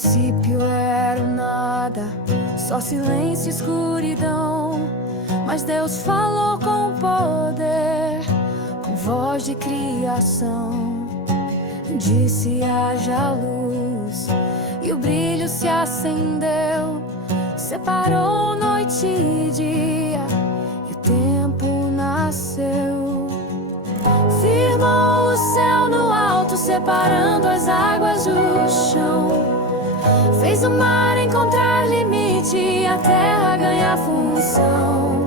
princípio era o nada, só silêncio e escuridão. Mas Deus falou com poder, com voz de criação. Disse: haja luz, e o brilho se acendeu. Separou noite e dia, e o tempo nasceu. Firmou o céu no alto, separando as águas do chão. Fez o mar encontrar limite e a terra ganhar função.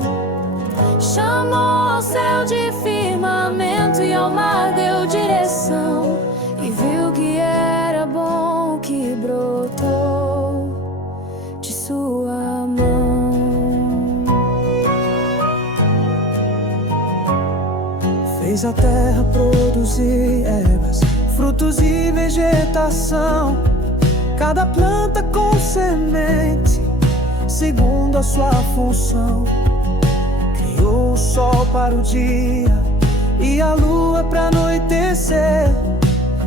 Chamou ao céu de firmamento e ao mar deu direção. E viu que era bom, que brotou de sua mão. Fez a terra produzir ervas, frutos e vegetação. Cada planta com semente, segundo a sua função. Criou o sol para o dia e a lua para anoitecer.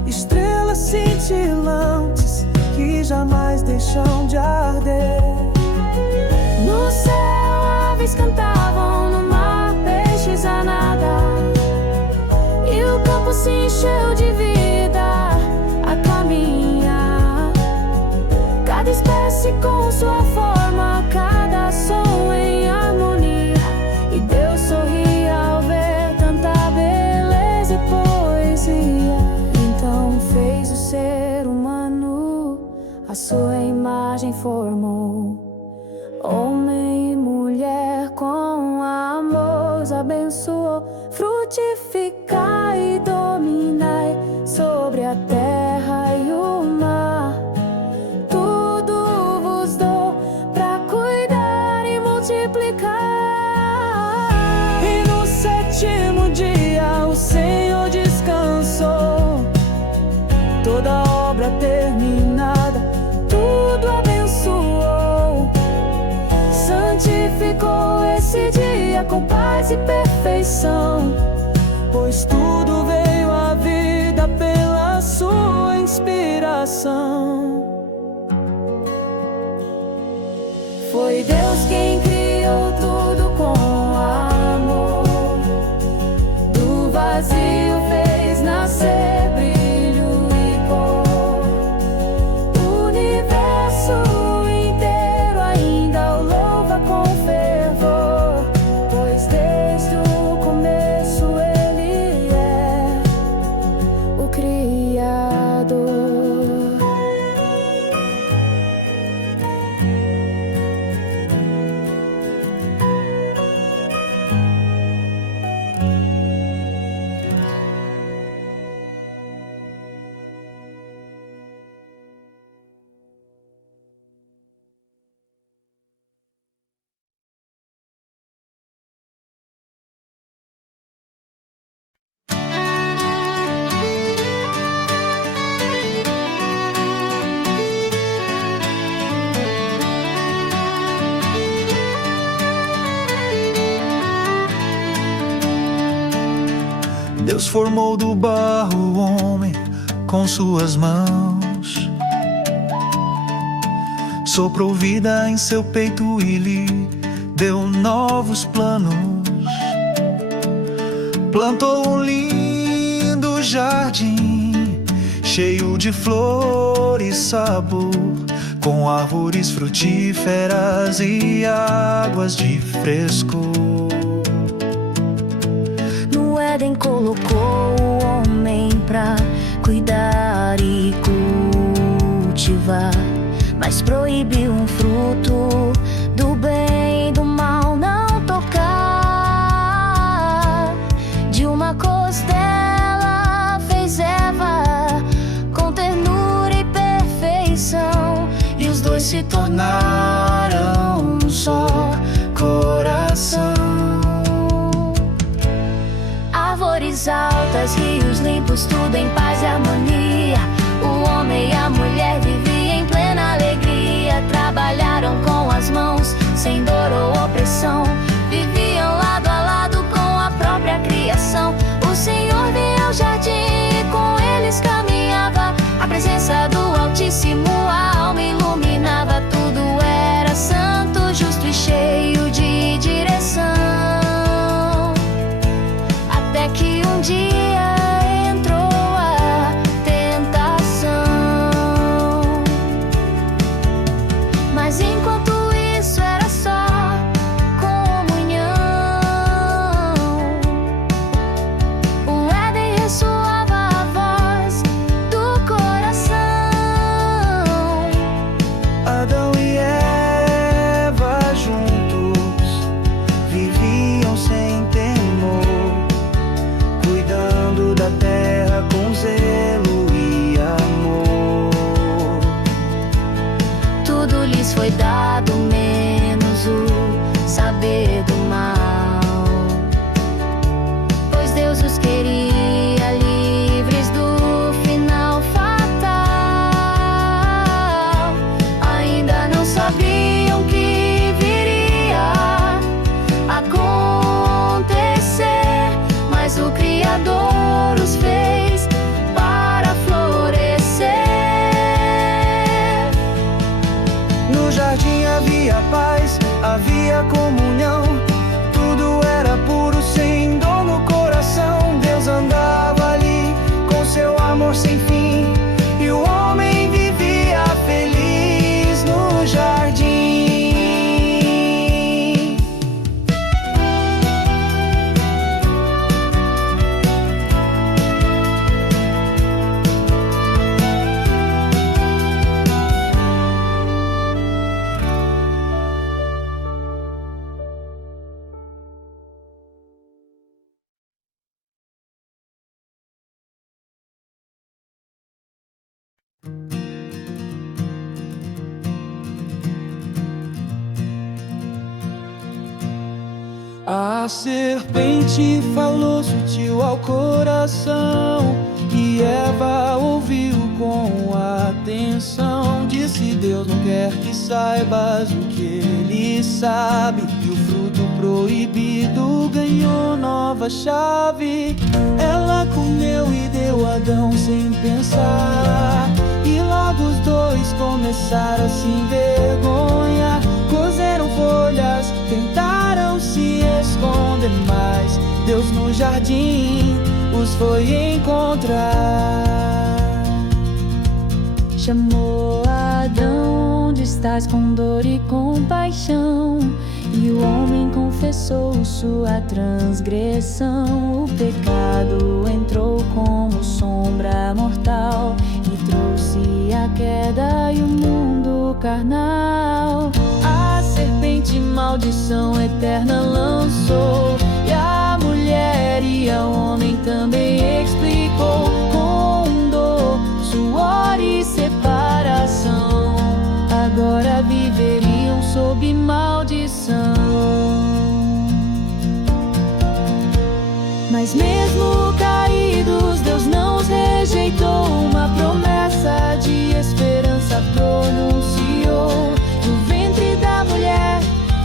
Estrelas cintilantes que jamais deixam de arder. No céu aves cantavam, no mar peixes a nadar. E o campo se encheu de vida a caminhar. Cada espécie com sua forma, cada som em harmonia. E Deus sorria ao ver tanta beleza e poesia. Então fez o ser humano, a sua imagem formou. Homem e mulher com amor os abençoou. Frutificai e dominai sobre a terra e o mar. Tudo vos dou pra cuidar e multiplicar. E no sétimo dia o Senhor descansou. Toda obra terminada, tudo abençoou. Santificou esse dia com paz e perfeição, pois tudo veio à vida pela sua inspiração. Foi Deus quem criou tudo com amor. Do vazio fez nascer brilho e cor. O universo inteiro ainda o louva com fervor, pois desde o começo Ele é o Criador. Deus formou do barro o homem com suas mãos. Soprou vida em seu peito e lhe deu novos planos. Plantou um lindo jardim, cheio de flor e sabor, com árvores frutíferas e águas de frescor. No Éden colocou o homem pra cuidar e cultivar, mas proibiu um fruto do bem e do mal não tocar. De uma costela fez Eva com ternura e perfeição, e os dois se tornaram um só coração. Árvores altas, rios limpos, tudo em paz e harmonia. O homem e a mulher viviam em plena alegria. Trabalharam com as mãos, sem dor ou opressão. Viviam lado a lado com a própria criação. O Senhor via o jardim e com eles caminhava. A presença do Altíssimo a alma A serpente falou sutil ao coração, e Eva ouviu com atenção. Disse: Deus não quer que saibas o que Ele sabe. E o fruto proibido ganhou nova chave. Ela comeu e deu a Adão sem pensar, e logo os dois começaram a se envergonhar. Coseram folhas, tentaram se esconder, mas Deus no jardim os foi encontrar. Chamou Adão: onde estás, com dor e compaixão? E o homem confessou sua transgressão. O pecado entrou como sombra mortal e trouxe a queda e o mundo carnal. A serpente maldição eterna lançou, e a mulher e ao homem também explicou. Com dor, suor e separação, agora viveriam sob maldição. Mas mesmo caídos, Deus não os rejeitou. Uma promessa de esperança pronunciou. Do ventre da mulher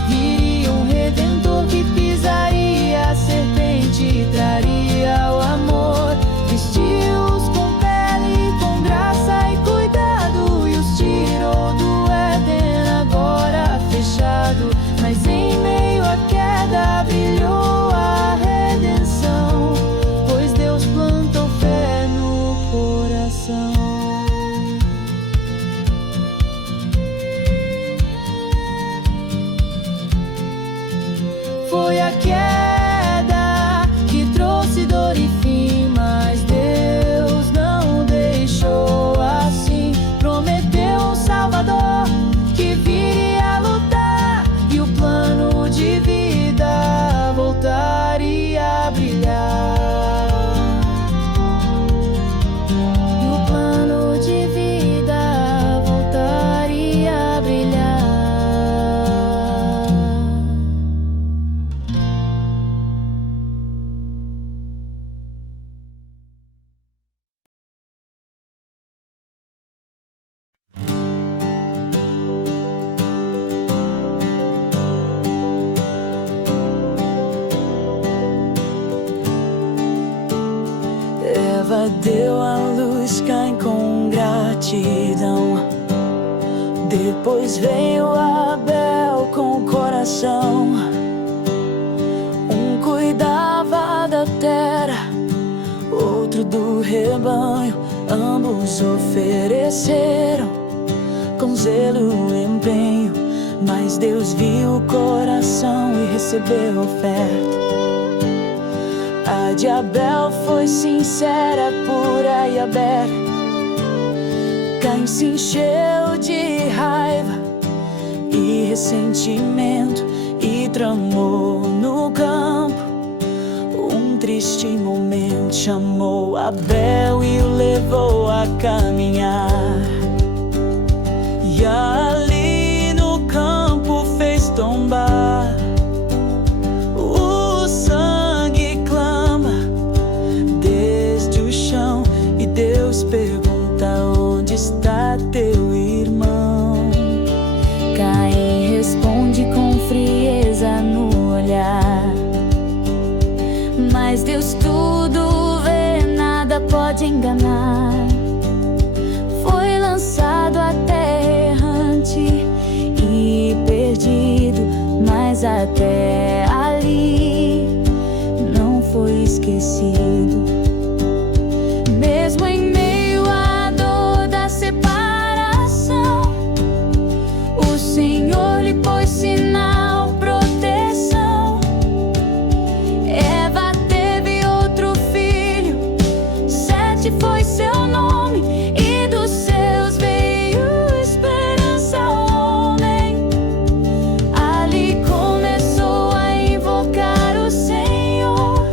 viria um redentor que pisaria a serpente e traria o amor. Vestiu-os com pele, com graça e cuidado, e os tirou do Éden, agora fechado. Mas em meio à queda brilhou a redenção, pois Deus plantou fé no coração. Foi a queda que trouxe dor e fim, mas Deus não deixou assim. Prometeu um Salvador que viria a lutar, e o plano de vida voltaria a brilhar. E o plano de vida voltaria a brilhar. Eva deu a luz, Caim com gratidão. Depois veio Abel com coração. Um cuidava da terra, outro do rebanho. Ambos ofereceram com zelo e empenho, mas Deus viu o coração e recebeu a oferta. A de Abel foi sincera, pura e aberta. Caim se encheu de raiva e ressentimento e tramou no campo um triste momento. Chamou Abel e o levou a caminhar, e ali no campo fez tombar o sangue, clama desde o chão. E Deus pergunta: onde está teu irmão? Caim responde com frieza no olhar, mas Deus tudo vê, nada pode enganar. Foi lançado à terra errante e perdido, mas até ali não foi esquecido. Mesmo em meio à dor da separação, o Senhor lhe pôs sinal, proteção. Eva teve outro filho, Sete foi seu nome, e dos seus veio esperança ao homem. Ali começou a invocar o Senhor.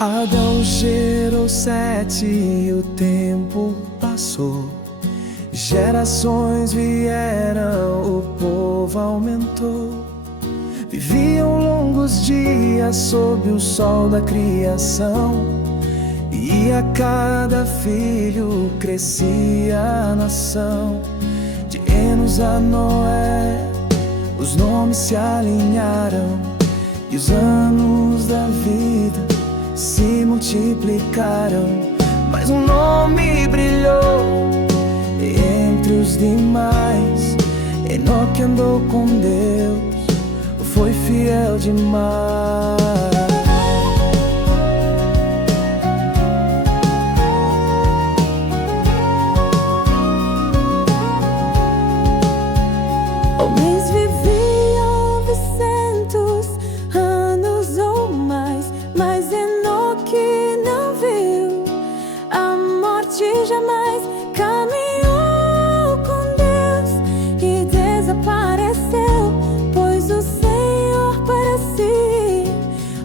Adão gerou Sete e o tempo passou. Gerações vieram, o povo aumentou. Viviam longos dias sob o sol da criação, e a cada filho crescia a nação. De Enos a Noé, os nomes se alinharam, e os anos da vida se multiplicaram. Mas um nome brilhou entre os demais: Enoque andou com Deus, foi fiel demais. Homens viviam 900 anos ou mais, mas Enoque não viu a morte jamais. Caminhou com Deus e desapareceu, pois o Senhor para si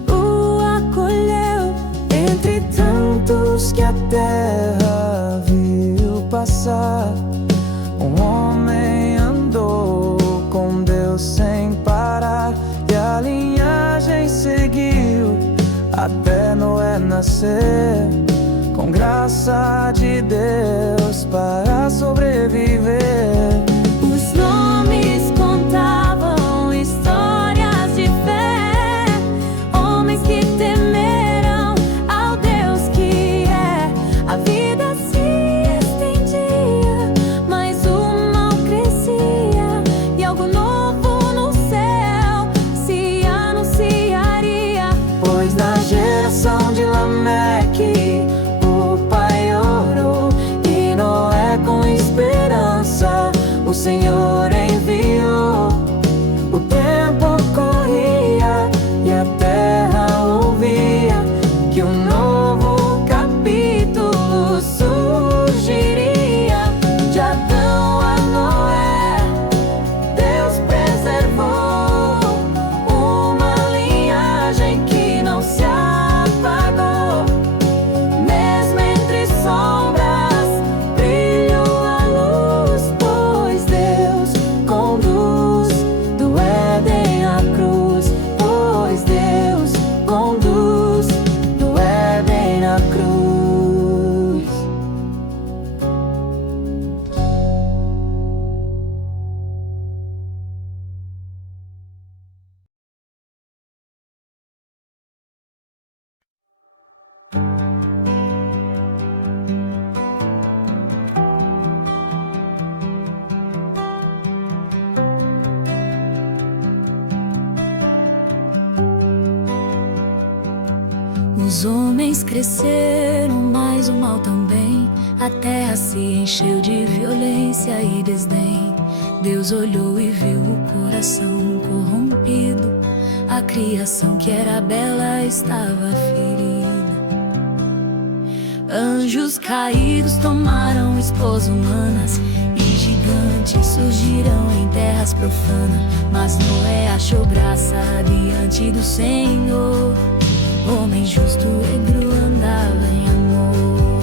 o acolheu. Entre tantos que a terra viu passar, um homem andou com Deus sem parar, e a linhagem seguiu até Noé nascer, com graça de Deus para sobreviver. Os nomes contavam histórias de fé, homens que temeram ao Deus que é. A vida se estendia, mas o mal crescia, e algo novo no céu se anunciaria. Pois na geração de Lameque o pai orou, e Noé com esperança o Senhor enviou. O tempo corria e a terra ouvia que um novo capítulo surgiria. De Adão a Noé, Deus preservou uma linhagem que não se apagou. Mesmo entre sombras brilhou a luz, pois Deus conduz do Éden à cruz, pois Deus conduz do Éden à cruz. Os homens cresceram, mas o mal também. A terra se encheu de violência e desdém. Deus olhou e viu o coração corrompido. A criação que era bela estava ferida. Anjos caídos tomaram esposas humanas, e gigantes surgiram em terras profanas. Mas Noé achou graça diante do Senhor. Homem justo, íntegro, andava em amor.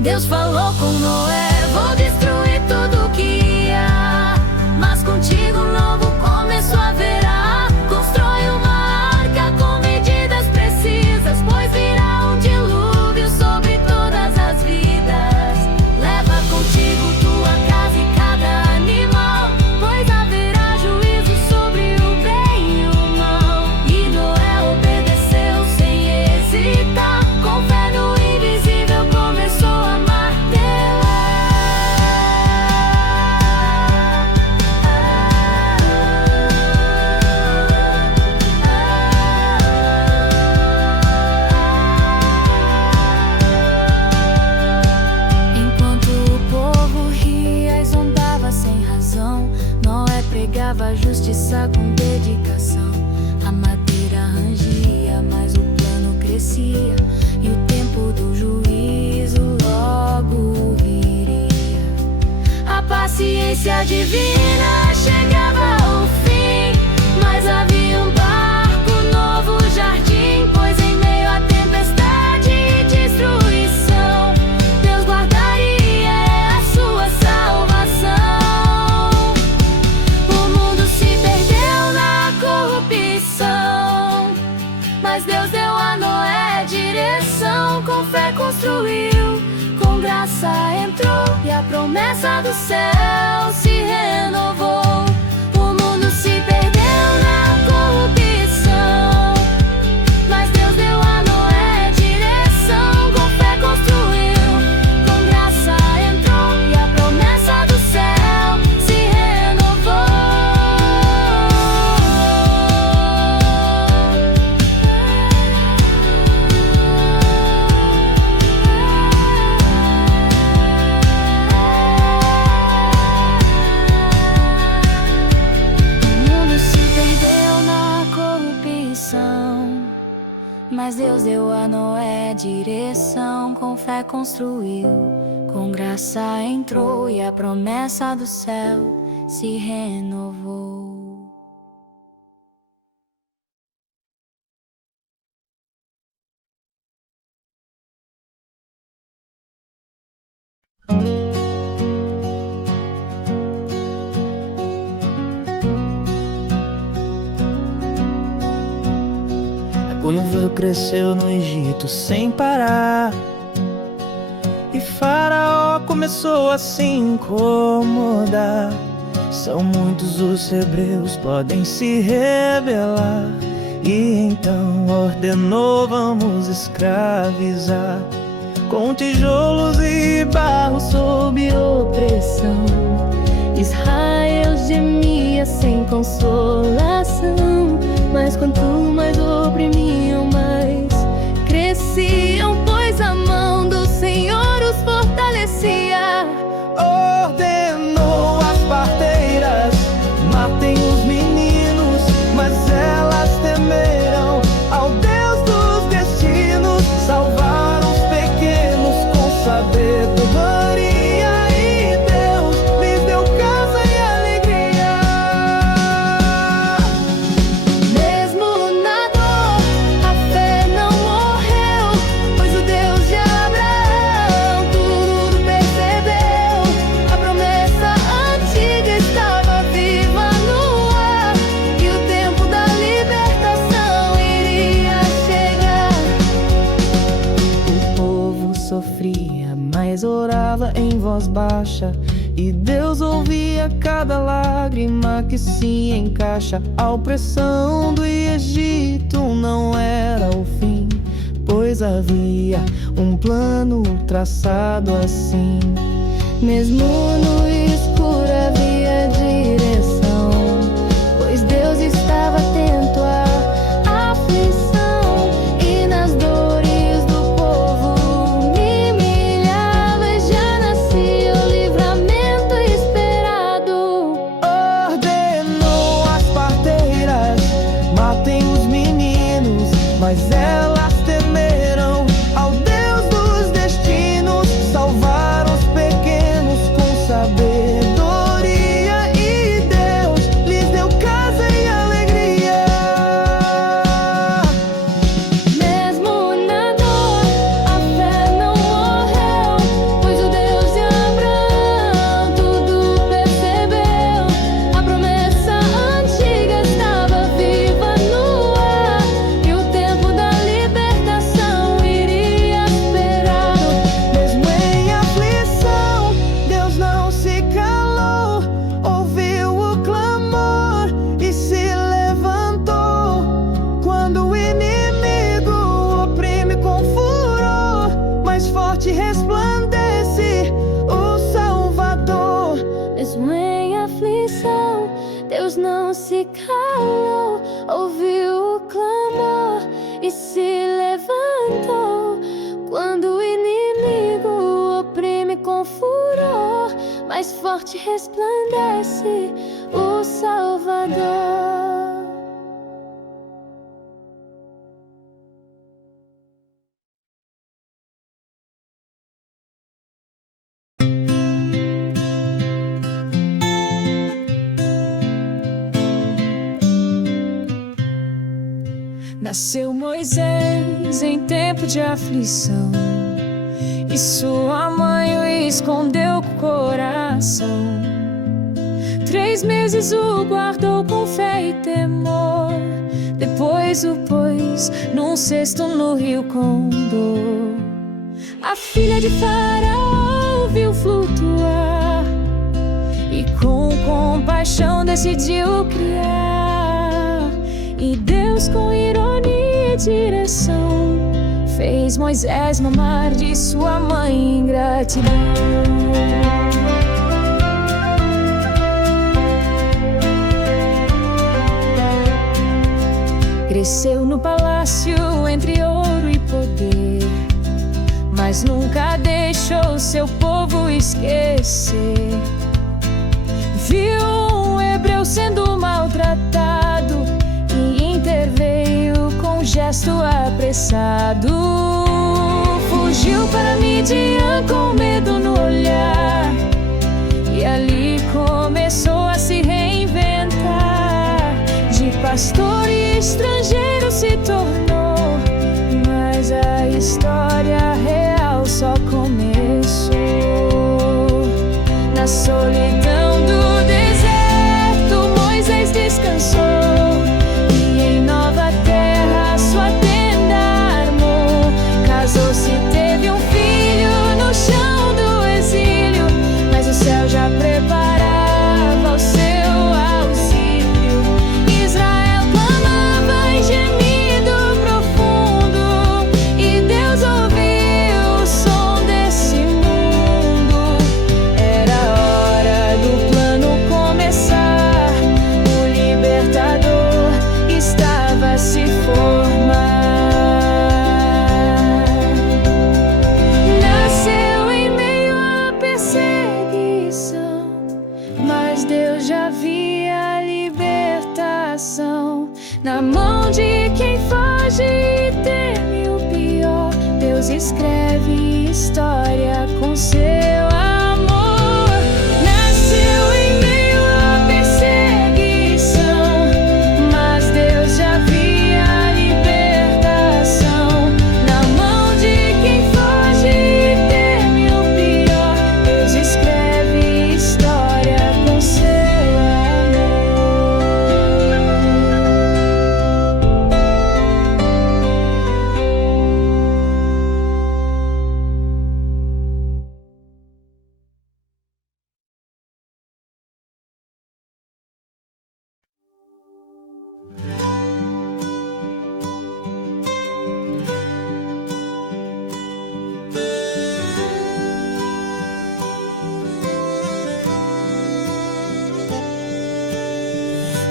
Deus falou com Noé: vou destruir tudo que ia, mas contigo um novo começo haverá. Constrói uma arca com medidas precisas, pois virá um dilúvio sobre todas as vidas. Leva contigo tua casa e cada animal, pois haverá juízo sobre o bem e o mal. E Noé obedeceu sem hesitar, com fé no invisível começou a martelar. Enquanto o povo ria e zombava sem razão, Noé pregava a justiça com dedicação. A madeira rangia, mas o plano crescia, e o tempo do juízo logo viria. A paciência divina chegava ao fim, mas havia um barco, novo jardim, pois em meio a graça entrou e a promessa do céu se renovou. O mundo se perdeu na corrupção, mas Deus deu a Noé direção. Com fé construiu, com graça entrou e a promessa do céu se renovou. Mas Deus deu a Noé direção. Com fé construiu, com graça entrou e a promessa do céu se renovou. A uiva cresceu no Egito sem parar, e Faraó começou a se incomodar. São muitos os hebreus, podem se rebelar. E então ordenou: vamos escravizar. Com tijolos e barro sob opressão, Israel gemia sem consolação. Mas quanto mais oprimiam, mais cresciam, pois a mão do Senhor os fortalecia. Ordenou às parteiras: matem os meninos, mas elas temeram ao Deus dos destinos. Salvaram os pequenos com sabedoria, e Deus lhes deu casa e alegria. Mesmo na dor, a fé não morreu, pois o Deus de Abraão tudo percebeu. A promessa antiga estava viva no ar, e o tempo da libertação iria chegar. O povo sofria, mas orava em voz baixa, e Deus ouvia cada lágrima que se encaixa. A opressão do Egito não era o fim, pois havia um plano traçado assim. Mesmo no escuro havia direção, pois Deus estava atento à aflição. E nas dores do povo me humilhava, e já nascia o livramento esperado. Ordenou às parteiras: matem os meninos, mas elas temeram ao Deus dos destinos. Salvaram os pequenos com sabedoria, e Deus lhes deu casa e alegria. Mesmo na dor, a fé não morreu, pois o Deus de Abraão tudo percebeu. A promessa antiga estava viva no ar, e o tempo da libertação iria esperar. Mesmo em aflição, Deus não se calou, ouviu o clamor e se levantou. Quando o inimigo oprime com furor, mais forte resplandece o Salvador. Mesmo em aflição, Deus não se calou, ouviu o clamor e se levantou. Quando o inimigo oprime com furor, mais forte resplandece o Salvador. Nasceu Moisés em tempo de aflição, e sua mãe o escondeu com o coração. 3 meses o guardou com fé e temor, depois o pôs num cesto no rio com dor. A filha de Faraó decidiu criar. E Deus, com ironia e direção, fez Moisés mamar de sua mãe ingratidão. Cresceu no palácio entre ouro e poder, mas nunca deixou seu povo esquecer. Viu um hebreu sendo maltratado e interveio com um gesto apressado. Fugiu para Midian com medo no olhar, e ali começou a se reinventar. De pastor e estrangeiro se tornou, mas a história real só começou. Na solidão do deserto, Moisés descansou, e em nova terra sua tenda armou. Casou-se, teve um filho no chão do exílio, mas o céu já preparava o seu auxílio. Israel clamava em gemido profundo, e Deus ouviu o som desse mundo. Era hora do plano começar, o libertador estava a se formar. Nasceu em meio à perseguição, mas Deus já via a libertação. Na mão de quem foge e teme o pior, Deus escreve história com seu amor. Nasceu em meio à perseguição, mas Deus já via a libertação. Na mão de quem foge e teme o pior, Deus escreve história com seu amor.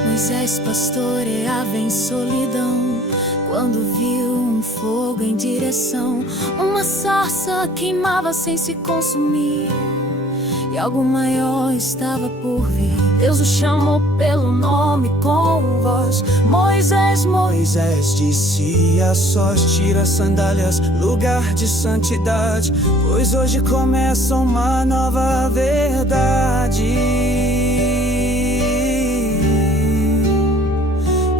Moisés pastoreava em solidão, quando viu um fogo em direção. Uma sarça queimava sem se consumir, e algo maior estava por vir. Deus o chamou pelo nome com voz: Moisés, Moisés disse a sós: tira as sandálias, lugar de santidade, pois hoje começa uma nova verdade.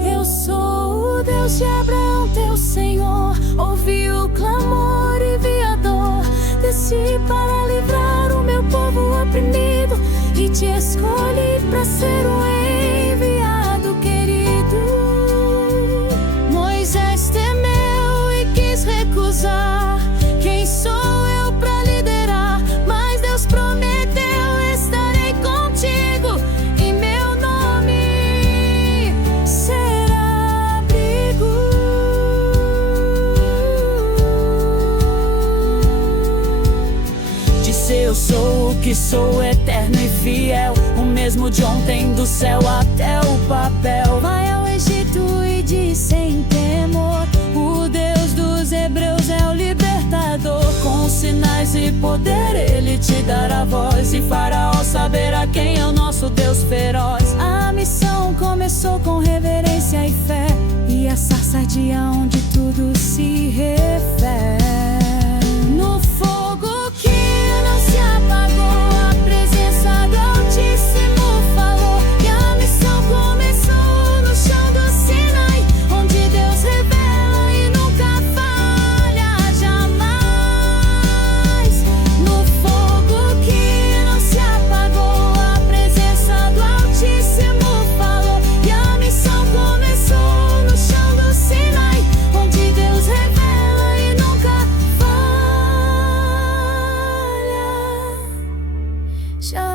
Eu sou o Deus de Abraão, teu Senhor. Ouvi o clamor e vi a dor. Desci para livrar o meu povo oprimido, e te escolhi para ser o enviado querido. Moisés temeu e quis recusar. Quem sou eu para liderar? Mas Deus prometeu: estarei contigo, e meu nome será abrigo. Disse: eu sou o que sou, eterno e fiel, o mesmo de ontem, do céu até o papel. Vai ao Egito e diz sem temor: o Deus dos hebreus é o libertador. Com sinais e poder ele te dará voz, e Faraó saberá quem é o nosso Deus feroz. A missão começou com reverência e fé, e a sarça ardia onde tudo se refere. No fogo que não se apagou, a presença do Altíssimo falou. E a missão começou no chão do Sinai, onde Deus revela e nunca falha jamais. No fogo que não se apagou, a presença do Altíssimo falou. E a missão começou no chão do Sinai, onde Deus revela e nunca falha jamais.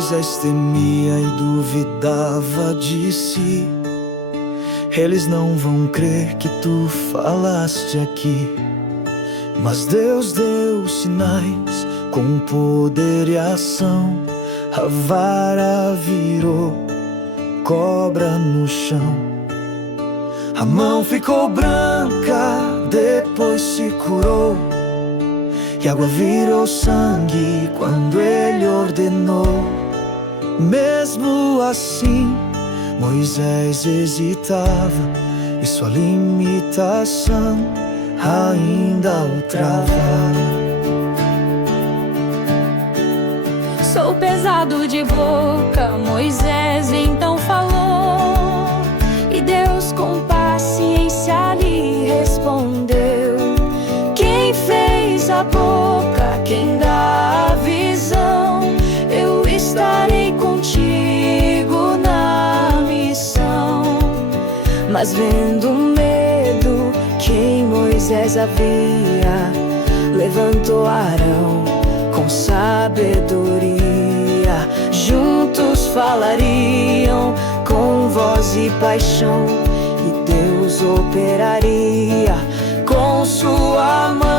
Moisés temia e duvidava de si. Eles não vão crer que tu falaste aqui. Mas Deus deu sinais com poder e ação. A vara virou cobra no chão. A mão ficou branca, depois se curou, e a água virou sangue quando ele ordenou. Mesmo assim, Moisés hesitava, e sua limitação ainda o trava. Sou pesado de boca, Moisés então falou, e Deus com paciência lhe respondeu: quem fez a boca, quem dá a visão, eu estarei contigo na missão. Mas vendo o medo que em Moisés havia, levantou Arão com sabedoria. Juntos falariam com voz e paixão, e Deus operaria com sua mão.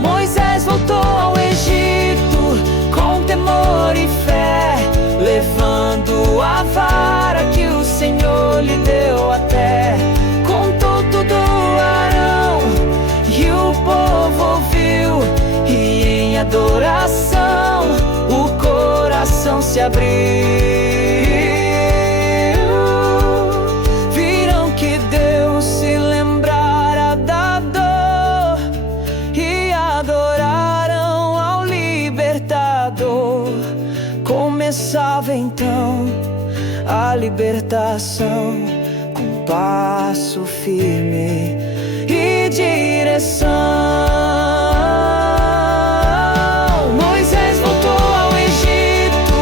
Moisés voltou ao Egito com temor e fé, levando a vara que o Senhor lhe deu até. Contou tudo a Arão e o povo ouviu, e em adoração o coração se abriu. Viram que Deus se lembrara da dor e adoraram ao libertador. Começava então a libertação, com passo firme e direção. Moisés voltou ao Egito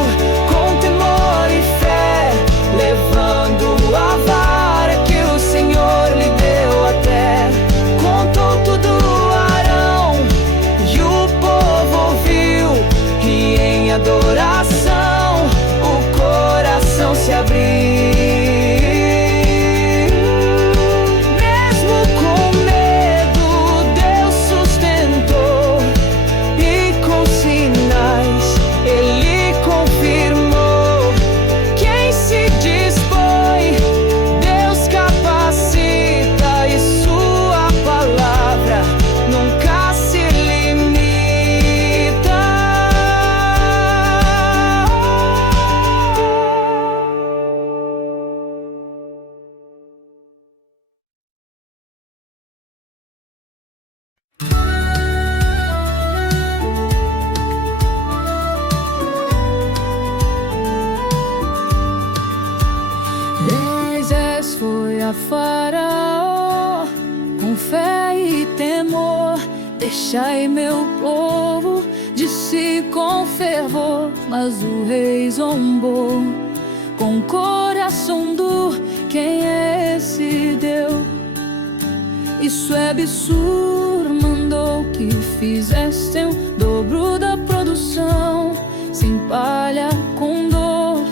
com temor e fé, levando a vara que o Senhor lhe deu até. Contou tudo a Arão e o povo ouviu, e em adoração o coração se abriu. Faraó, com fé e temor, deixai meu povo, disse com fervor. Mas o rei zombou, com coração duro: quem é esse Deus? Isso é absurdo. Mandou que fizessem o dobro da produção, sem palha, com dor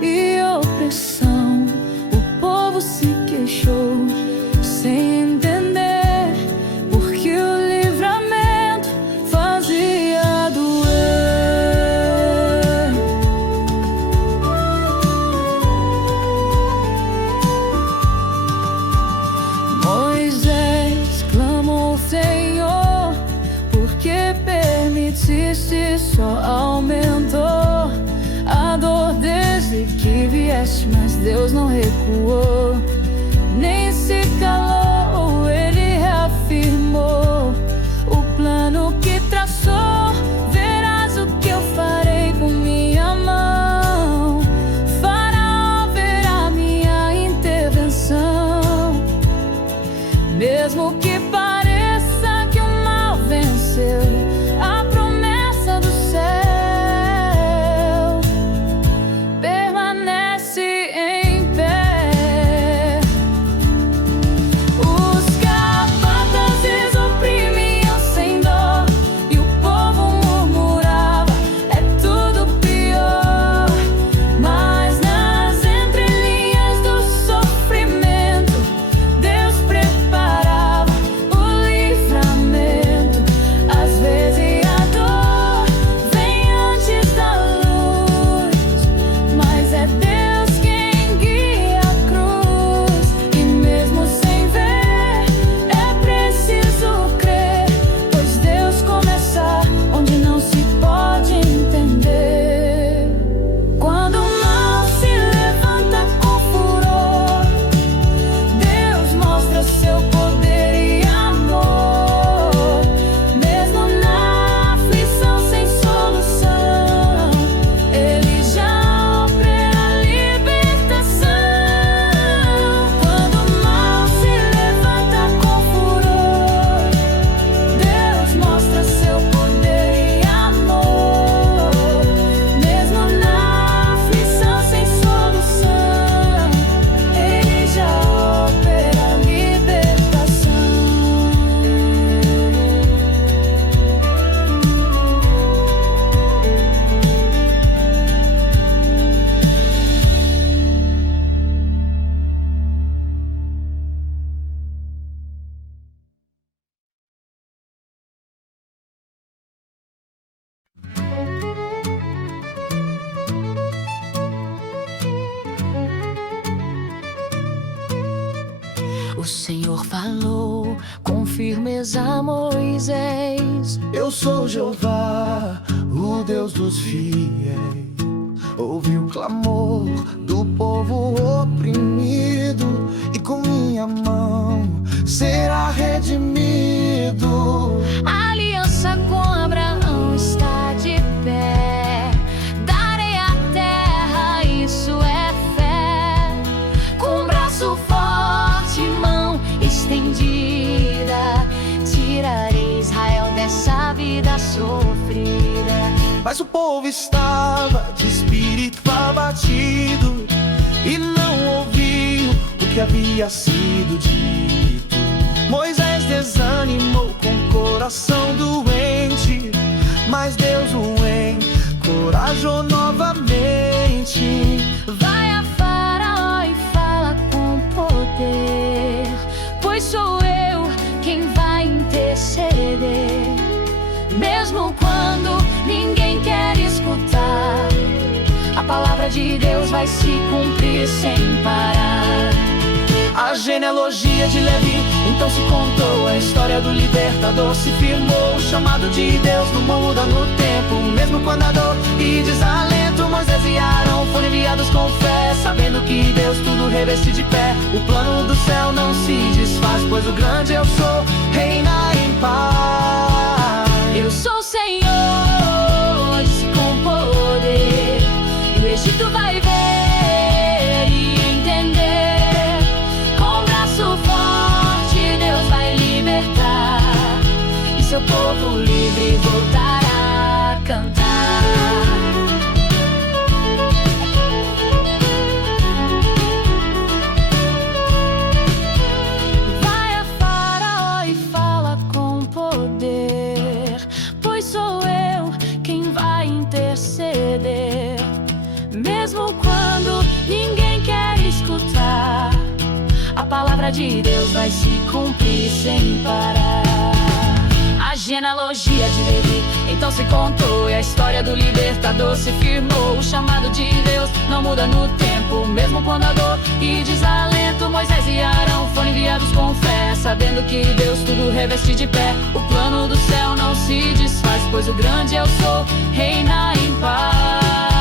e opressão. O povo se queixou, sem entender, porque o livramento fazia doer. Moisés clamou: Senhor, porque permitiste, só aumentou a dor desde que vieste. Mas Deus não recuou, nem se calou, ele reafirmou o plano que traçou. Verás o que eu farei com minha mão, Faraó verá minha intervenção. Mesmo que pareça que o mal venceu, a promessa do céu permanece em pé. O Senhor falou com firmeza a Moisés: Eu sou Jeová, o Deus dos fiéis. Ouvi o clamor do povo oprimido, e com minha mão será redimido. A aliança com Abraão está de pé. Darei a terra, isso é fé. Com braço forte, mão estendida, tirarei Israel dessa vida sofrida. Mas o povo estava de espírito abatido e não ouviu o que havia sido dito. Moisés desanimou com o coração doente, mas Deus o encorajou novamente. Vai a Faraó e fala com poder, pois sou eu quem vai interceder. Mesmo quando ninguém quer escutar, a palavra de Deus vai se cumprir sem parar. A genealogia de Levi então se contou, a história do libertador se firmou. O chamado de Deus não muda no tempo, mesmo quando a dor e desalento. Moisés e Arão foram enviados com fé, sabendo que Deus tudo reveste de pé. O plano do céu não se desfaz, pois o grande eu sou reina em paz. Eu sou o Senhor, disse com poder, e o Egito vai ver e entender. Com braço forte Deus vai libertar, e seu povo livre voltará a cantar. Vai a Faraó e fala com poder, pois sou eu quem vai interceder. Mesmo quando ninguém quer escutar, a palavra de Deus vai se cumprir sem parar. A genealogia de Levi então se contou, e a história do libertador se firmou. O chamado de Deus não muda no tempo, mesmo quando a dor e desalento. Moisés e Arão foram enviados com fé, sabendo que Deus tudo reveste de pé. O plano do céu não se desfaz, pois o grande eu sou reina em paz.